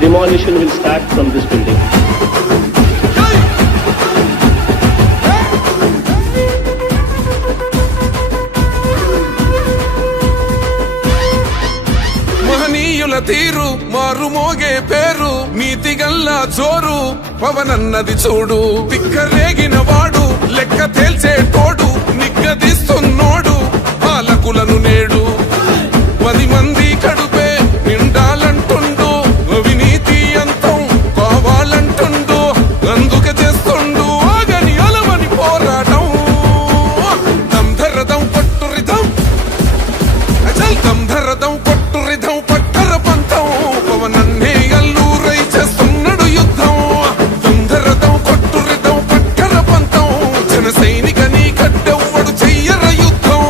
demolition will start from this building. మహనీయుల తీరు మారు మోగే పేరు నీతి గల్లా జోరు పవనన్నది చూడు తిక్కరేగిన అచల్ దంధరదం కొట్టురిదం పట్టర పంతం. పవనన్నే అల్లూరై చేస్తున్నాడు యుద్ధం. దంధరదం కొట్టురిదం పట్టర పంతం. జన సైనిక నీ కట్టెవ్వడు చెయ్యర యుద్ధం.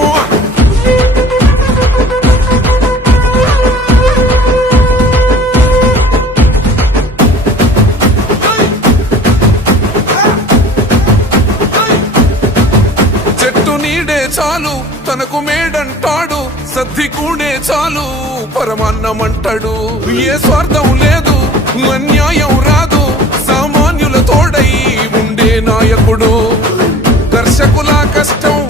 చెట్టు నీడే చాలు తనకు మేడంటాడు. సద్ది చాలు పరమాన్నమంటాడు. ఏ స్వార్థం లేదు అన్యాయం రాదు. సామాన్యుల తోడై ఉండే నాయకుడు. దర్శకుల కష్టం